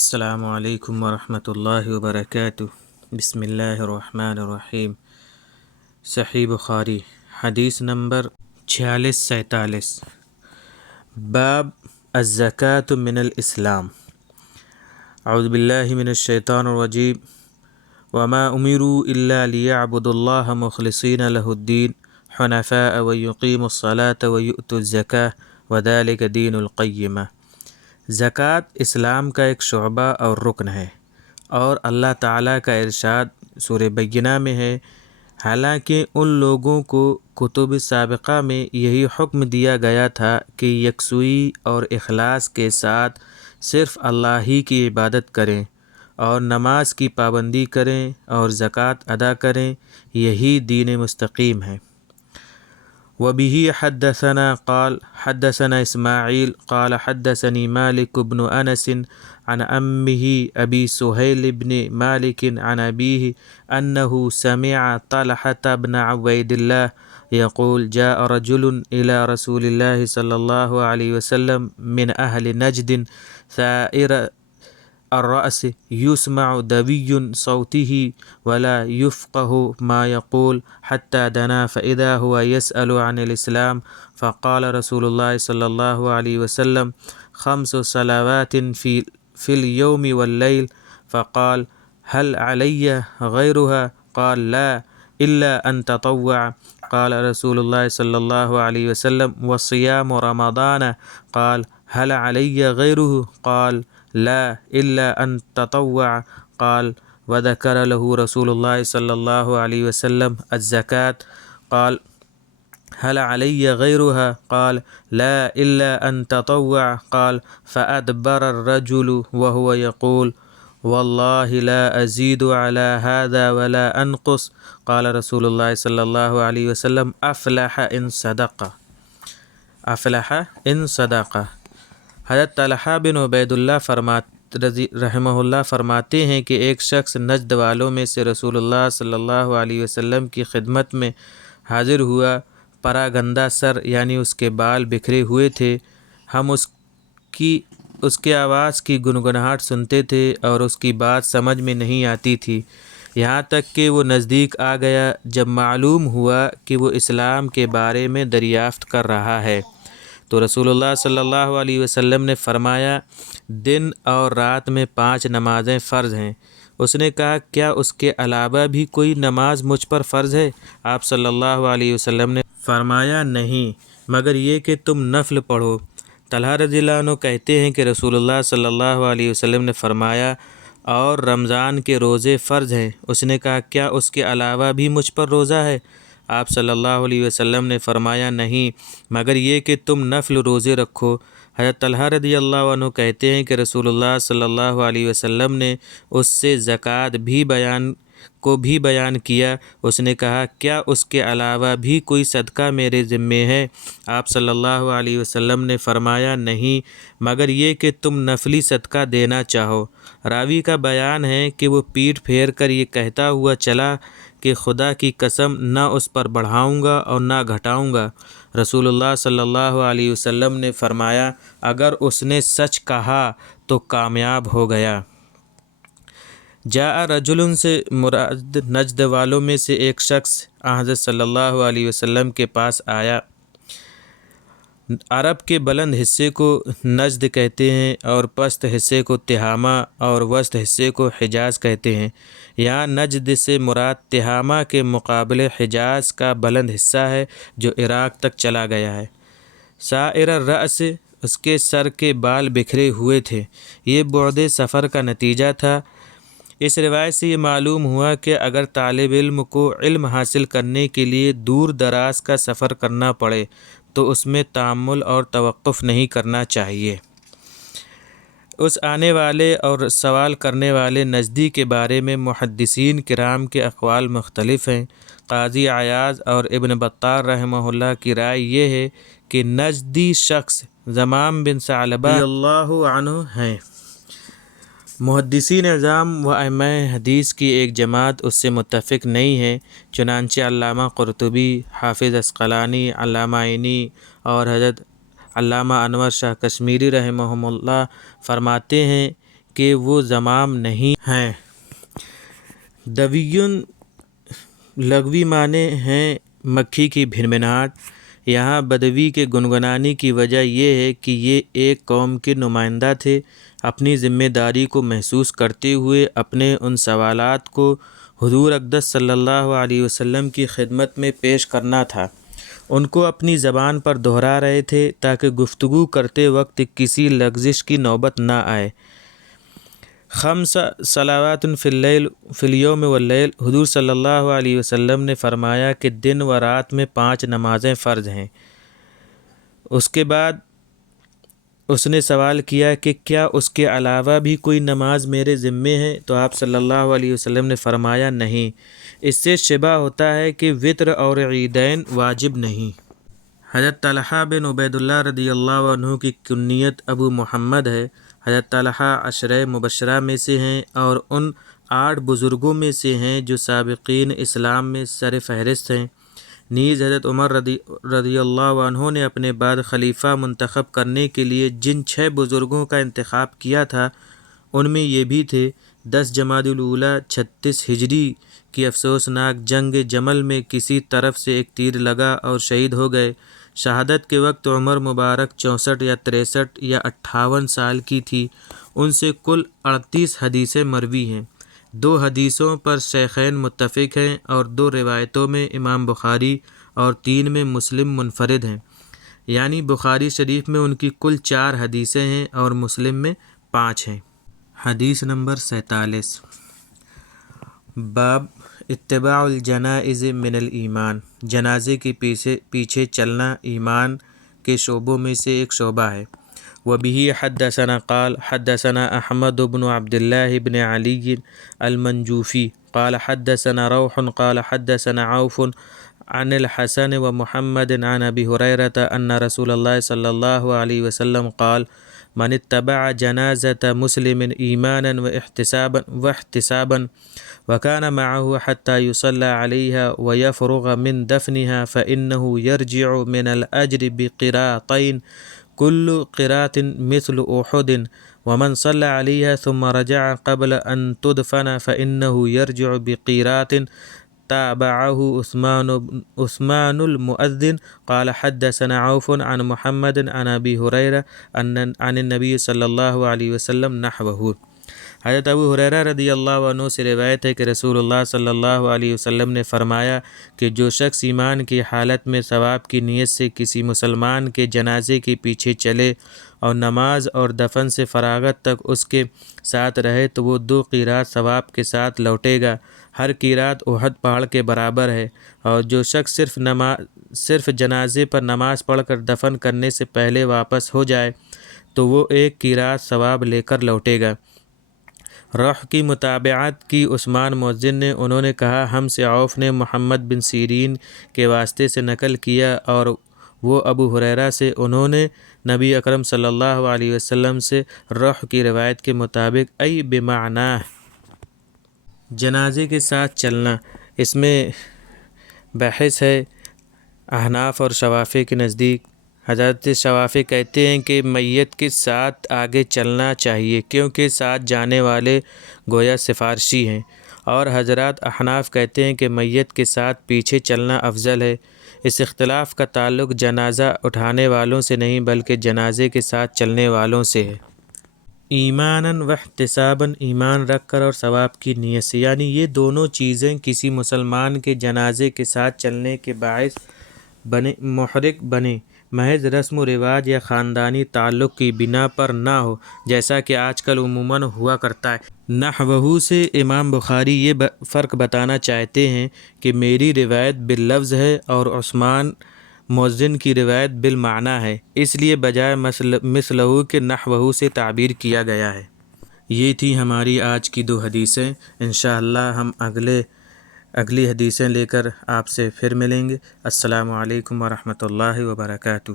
السلام علیکم ورحمۃ اللہ وبرکاتہ۔ بسم اللہ الرحمن الرحیم۔ صحیح بخاری حدیث نمبر 4647۔ باب الزکاة من الاسلام۔ اعوذ باللہ من الشیطان الرجیم۔ وما امروا الا لیعبدوا اللہ مخلصین لہ الدین حنفاء ویقیموا الصلاة ویؤتوا الزکاة وذلک دین القیمہ۔ زکوٰۃ اسلام کا ایک شعبہ اور رکن ہے، اور اللہ تعالیٰ کا ارشاد سورہ بینہ میں ہے، حالانکہ ان لوگوں کو کتب سابقہ میں یہی حکم دیا گیا تھا کہ یکسوئی اور اخلاص کے ساتھ صرف اللہ ہی کی عبادت کریں اور نماز کی پابندی کریں اور زکوٰۃ ادا کریں، یہی دین مستقیم ہے۔ وبه حدثنا قال حدثنا اسماعیل قال حدثني مالك بن انس عن امه ابي سهيل بن مالك عن ابيه انه سمع طلحة بن عبيد الله يقول جاء رجل الى رسول الله صلى الله عليه وسلم من اهل نجد ثائر الرأس يسمع دوي صوته ولا يفقه ما يقول حتى دنا فإذا هو يسأل عن الإسلام فقال رسول الله صلى الله عليه وسلم 5 صلوات في اليوم والليل فقال هل علي غيرها قال لا إلا أن تطوع قال رسول الله صلى الله عليه وسلم وصيام رمضان قال هل علي غيره قال لا إلا أن تطوع قال وذكر له رسول الله صلى الله عليه وسلم الزكاة قال هل علي غيرها قال لا إلا أن تطوع قال فأدبر الرجل وهو يقول والله لا أزيد على هذا ولا أنقص قال رسول الله صلى الله عليه وسلم أفلح إن صدق أفلح إن صدق۔ حضرت طلحہ بن عبید اللہ رحمہ اللہ فرماتے ہیں کہ ایک شخص نجد والوں میں سے رسول اللہ صلی اللہ علیہ وسلم کی خدمت میں حاضر ہوا، پراگندہ سر یعنی اس کے بال بکھرے ہوئے تھے۔ ہم اس کے آواز کی گنگناہٹ سنتے تھے اور اس کی بات سمجھ میں نہیں آتی تھی، یہاں تک کہ وہ نزدیک آ گیا۔ جب معلوم ہوا کہ وہ اسلام کے بارے میں دریافت کر رہا ہے تو رسول اللہ صلی اللہ علیہ وسلم نے فرمایا دن اور رات میں 5 نمازیں فرض ہیں۔ اس نے کہا کیا اس کے علاوہ بھی کوئی نماز مجھ پر فرض ہے؟ آپ صلی اللہ علیہ وسلم نے فرمایا نہیں، مگر یہ کہ تم نفل پڑھو۔ طلحہ رضی اللہ عنہ کہتے ہیں کہ رسول اللہ صلی اللہ علیہ وسلم نے فرمایا اور رمضان کے روزے فرض ہیں۔ اس نے کہا کیا اس کے علاوہ بھی مجھ پر روزہ ہے؟ آپ صلی اللہ علیہ وسلم نے فرمایا نہیں، مگر یہ کہ تم نفل روزے رکھو۔ حضرت طلحہ رضی اللہ عنہ کہتے ہیں کہ رسول اللہ صلی اللہ علیہ وسلم نے اس سے زکوٰۃ بھی بیان کیا۔ اس نے کہا کیا اس کے علاوہ بھی کوئی صدقہ میرے ذمے ہے؟ آپ صلی اللہ علیہ وسلم نے فرمایا نہیں، مگر یہ کہ تم نفلی صدقہ دینا چاہو۔ راوی کا بیان ہے کہ وہ پیٹھ پھیر کر یہ کہتا ہوا چلا کہ خدا کی قسم نہ اس پر بڑھاؤں گا اور نہ گھٹاؤں گا۔ رسول اللہ صلی اللہ علیہ وسلم نے فرمایا اگر اس نے سچ کہا تو کامیاب ہو گیا۔ جاء رجل سے مراد نجد والوں میں سے ایک شخص حضرت صلی اللہ علیہ وسلم کے پاس آیا۔ عرب کے بلند حصے کو نجد کہتے ہیں اور پست حصے کو تہامہ اور وسط حصے کو حجاز کہتے ہیں۔ یہاں نجد سے مراد تہامہ کے مقابلے حجاز کا بلند حصہ ہے جو عراق تک چلا گیا ہے۔ سائر الرأس اس کے سر کے بال بکھرے ہوئے تھے، یہ بعد سفر کا نتیجہ تھا۔ اس روایت سے یہ معلوم ہوا کہ اگر طالب علم کو علم حاصل کرنے کے لیے دور دراز کا سفر کرنا پڑے تو اس میں تأمل اور توقف نہیں کرنا چاہیے۔ اس آنے والے اور سوال کرنے والے نجدی کے بارے میں محدثین کرام کے اقوال مختلف ہیں۔ قاضی عیاض اور ابن بطال رحمہ اللہ کی رائے یہ ہے کہ نجدی شخص زمام بن ثعلبہ رضی اللہ عنہ ہیں۔ محدثین اعظام و ائمہ حدیث کی ایک جماعت اس سے متفق نہیں ہے، چنانچہ علامہ قرطبی، حافظ عسقلانی، علامہ عینی اور حضرت علامہ انور شاہ کشمیری رحمہم اللہ فرماتے ہیں کہ وہ زمام نہیں ہیں۔ دویون لغوی معنی ہیں مکھی کی بھنبھناہٹ۔ یہاں بدوی کے گنگنانے کی وجہ یہ ہے کہ یہ ایک قوم کے نمائندہ تھے۔ اپنی ذمہ داری کو محسوس کرتے ہوئے اپنے ان سوالات کو حضور اقدس صلی اللہ علیہ وسلم کی خدمت میں پیش کرنا تھا۔ ان کو اپنی زبان پر دہرا رہے تھے تاکہ گفتگو کرتے وقت کسی لغزش کی نوبت نہ آئے۔ خمس صلوات فی الیوم واللیل، حضور صلی اللہ علیہ وسلم نے فرمایا کہ دن و رات میں 5 نمازیں فرض ہیں۔ اس کے بعد اس نے سوال کیا کہ کیا اس کے علاوہ بھی کوئی نماز میرے ذمے ہے؟ تو آپ صلی اللہ علیہ وسلم نے فرمایا نہیں۔ اس سے شبہ ہوتا ہے کہ وتر اور عیدین واجب نہیں۔ حضرت طلحہ بن عبید اللہ رضی اللہ عنہ کی کنیت ابو محمد ہے۔ حضرت طلحہ عشرہ مبشرہ میں سے ہیں اور ان 8 بزرگوں میں سے ہیں جو سابقین اسلام میں سر فہرست ہیں۔ نیز حضرت عمر رضی اللہ عنہ نے اپنے بعد خلیفہ منتخب کرنے کے لیے جن 6 بزرگوں کا انتخاب کیا تھا ان میں یہ بھی تھے۔ 10 جمادی الاولیٰ 36 ہجری کی افسوسناک جنگ جمل میں کسی طرف سے ایک تیر لگا اور شہید ہو گئے۔ شہادت کے وقت عمر مبارک 64 یا 63 یا 58 سال کی تھی۔ ان سے کل 38 حدیثیں مروی ہیں۔ 2 حدیثوں پر شیخین متفق ہیں اور 2 روایتوں میں امام بخاری اور 3 میں مسلم منفرد ہیں، یعنی بخاری شریف میں ان کی کل 4 حدیثیں ہیں اور مسلم میں 5 ہیں۔ حدیث نمبر 47، باب اتباع الجنائز من الایمان، جنازے کے پیچھے چلنا ایمان کے شعبوں میں سے ایک شعبہ ہے۔ وبه حدثنا قال حدثنا احمد بن عبد الله بن علي المنجوفي قال حدثنا روح قال حدثنا عوف عن الحسن ومحمد عن ابي هريرة ان رسول الله صلى الله عليه وسلم قال من اتبع جنازة مسلم ایمانا واحتسابا وكان معه حتى يصلى عليها ويفرغ من دفنها فإنه يرجع من الأجر بقراطين كل قراط مثل أحد ومن صلى عليها ثم رجع قبل أن تدفن فإنه يرجع بقراط تابعه عثمان المؤذن قال حدثنا عوف عن محمد عن ابی ہریرہ عن النبی صلی اللہ علیہ وسلم نحوہ۔ حضرت ابو ہریرہ رضی اللہ عنہ سے روایت ہے کہ رسول اللہ صلی اللہ علیہ وسلم نے فرمایا کہ جو شخص ایمان کی حالت میں ثواب کی نیت سے کسی مسلمان کے جنازے کے پیچھے چلے اور نماز اور دفن سے فراغت تک اس کے ساتھ رہے تو وہ 2 قیراط ثواب کے ساتھ لوٹے گا۔ ہر قیراط احد پہاڑ کے برابر ہے۔ اور جو شخص صرف جنازے پر نماز پڑھ کر دفن کرنے سے پہلے واپس ہو جائے تو وہ 1 قیراط ثواب لے کر لوٹے گا۔ روح کی متابعت کی عثمان مؤذن نے، انہوں نے کہا ہم سے عوف نے محمد بن سیرین کے واسطے سے نقل کیا اور وہ ابو ہریرہ سے، انہوں نے نبی اکرم صلی اللہ علیہ وسلم سے روح کی روایت کے مطابق ای بمعنی جنازے کے ساتھ چلنا۔ اس میں بحث ہے احناف اور شوافی کے نزدیک۔ حضرت شوافی کہتے ہیں کہ میت کے ساتھ آگے چلنا چاہیے کیونکہ ساتھ جانے والے گویا سفارشی ہیں، اور حضرات احناف کہتے ہیں کہ میت کے ساتھ پیچھے چلنا افضل ہے۔ اس اختلاف کا تعلق جنازہ اٹھانے والوں سے نہیں بلکہ جنازے کے ساتھ چلنے والوں سے ہے۔ ایماناً واحتساباً، ایمان رکھ کر اور ثواب کی نیت سے، یعنی یہ دونوں چیزیں کسی مسلمان کے جنازے کے ساتھ چلنے کے باعث محرک بنے، محض رسم و رواج یا خاندانی تعلق کی بنا پر نہ ہو جیسا کہ آج کل عموماً ہوا کرتا ہے۔ نحوہ سے امام بخاری یہ فرق بتانا چاہتے ہیں کہ میری روایت باللفظ ہے اور عثمان مؤذن کی روایت بالمعنی ہے، اس لیے بجائے مثلہ کے نحوہ سے تعبیر کیا گیا ہے۔ یہ تھی ہماری آج کی 2 حدیثیں۔ انشاءاللہ ہم اگلی حدیثیں لے کر آپ سے پھر ملیں گے۔ السلام علیکم ورحمۃ اللہ وبرکاتہ۔